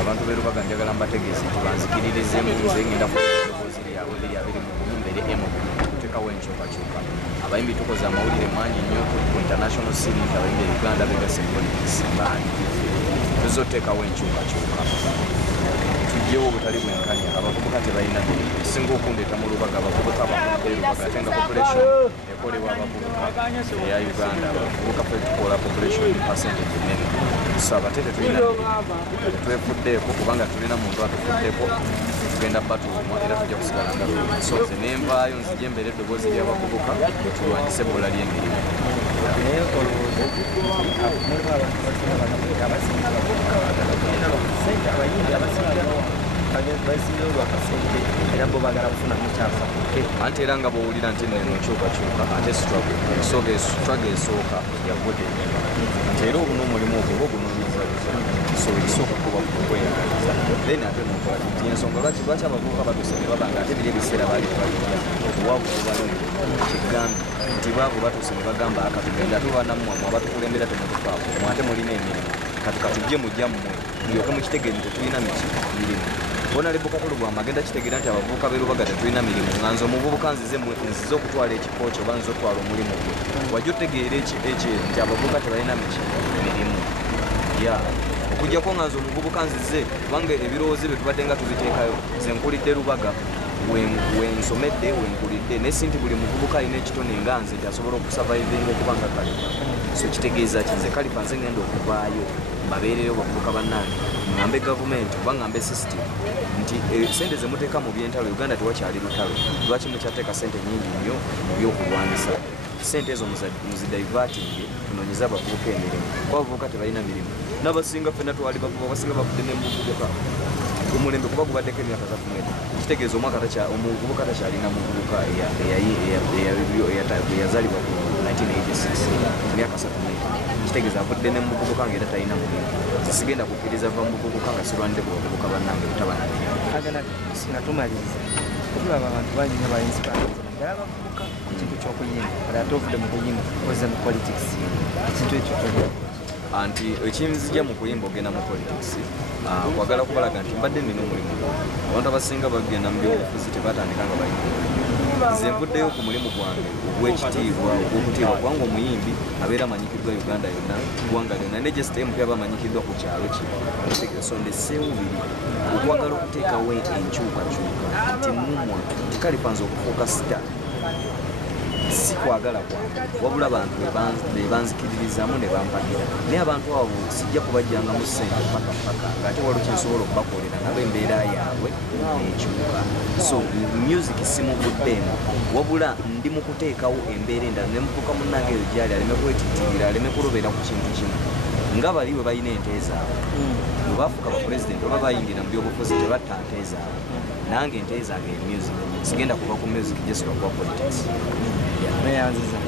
abantu berubaga njagala mbategeeza nti banzikiririzemu nze ngenda kukozi lyabwe biri abiri mu kumbere emu tutekawo enkyukakyuka abayimbi tukoze amawulire mangi nnyo ku international scene nti abayimbi Uganda begase politics mbaani tuzoteekawo enkyukakyuka tujjewo obutali bwenkanya abavubuka tebalina mirimu esinga okundeeta mu lubaga abavubuka abavubuka ate nga population ekolebwa abavubuka eya Uganda abavubuka fe tukola population percentage nene so abatete tulina twefuddeeko kubanga tulina muntu atufuddeko tugenda batuumwa era tujja kusigala nga so nze nenvaayo nzije mbere eddoboozi ly'abavubuka tulwanyise ebbula ly'emirimu anti era nga bw'owulira nti neno nkyukakyuka ate struggle esooka yavudde nti era obuno omulimu ogwo ogunoonyeza so ekisooka kuba kweyagaliza then ate nokola nti ensonga lwaki abavubuka batuse ne baba nga ate biri ebiseera baali tebalina obuwavu bubalonde kigambi nti baabo batuse ne bagamba akatugenda tubanamwamu abatukulembera temutufaako mwate mulina emirimu katujje mujja mmwe mulyoke mukitegeere nti tulina mirimu Honorable Katulugu amagenda kitegeera nti abavubuka berubaga tetulina mirimu nga nze omuvubuka nzize okutwala ekifo kyo oba nzize okutwala omulimu gwe wajja otegeera ekyeru nti abavubuka tebalina mirimu okujjako nga nze omuvubuka nzize kubanga ebirowoozo bye tubadde nga tubiteekayo nze nkulidde Lubaga wensomedde wenkulidde naye si nti buli muvubuka alina ekitone nga nze nti asobola okusavaivinga okubanga Kalifa so kitegeeza ki nze Kalifa nze ngenda okuvaayo mbabeereyo bavubuka bannange ngambe gavumenti oba ngambe system nti sente ze muteeka mu byentalo Uganda tewakyali lutalo lwaki mukyateeka sente nyingi nnyo mu byokulwanyisa sente ezo muzidaivatinge tunoonyeza abavubuka emirimu kuba abavubuka tebalina mirimu n'abasinga ffenna twali bavubuka abasinga bavudde nemuvubuka omulembe kuba gubaddeko emyaka za kumweta kitegeeza omuvubuka takyalina muvubuka eyazaalibwa ku 1986 emyaka 3 kitegeeza avudde nemuvubuka ngaera talina mulimu sigenda kukkiriza va muvubuka nga sirwanire ku bavubuka bannange butabana sinatumaliriza tulaba abantu bangi nga bainspire naddala abavubuka ku kintu ky'okuyimba kale ate ovudde mu kuyimba oza mu politics ekintu ekyo tolina anti ekinzija mu kuyimba ogenda mu politics kwagala kubalaga nti mbadde nina omulimu abantu abasinga bagenda mu byobufuzi tebatandika nga bayimba nze nvuddeyo ku mulimu gwange ogw'ekitiibwa ogw'okutiibwa kubanga omuyimbi abeera amanyikiddwa Uganda yonna ggwanga lyonna ne just mp aba amanyikiddwa ku kyalo kye so ndesseewo biri okwagala okuteekawo enkyukakyuka nti mumwa nti Kalifa nze okufuuka sita si kwagala kwange wabula abantu bebanzikiririzamu ne bampagira naye abantu abo sijja kubajjangamu ssente paka ng'ate waliwo kyensobola okubakolera nabo embeera yaabwe ekyuka so music simuvuddeemu wabula ndi mu kuteekawo embeera endala ne mufuuka munnange eyo gyali aleme kwetittirira aleme kulobera ku kintu kimu nga bali bwe balina ente zaabwe bwe bafuuka bapulezidenti oba bayingira mu byobufuzi tebatta nte zaabwe nange ente zange music sigenda kuva ku music just lwakuba politics neyanziza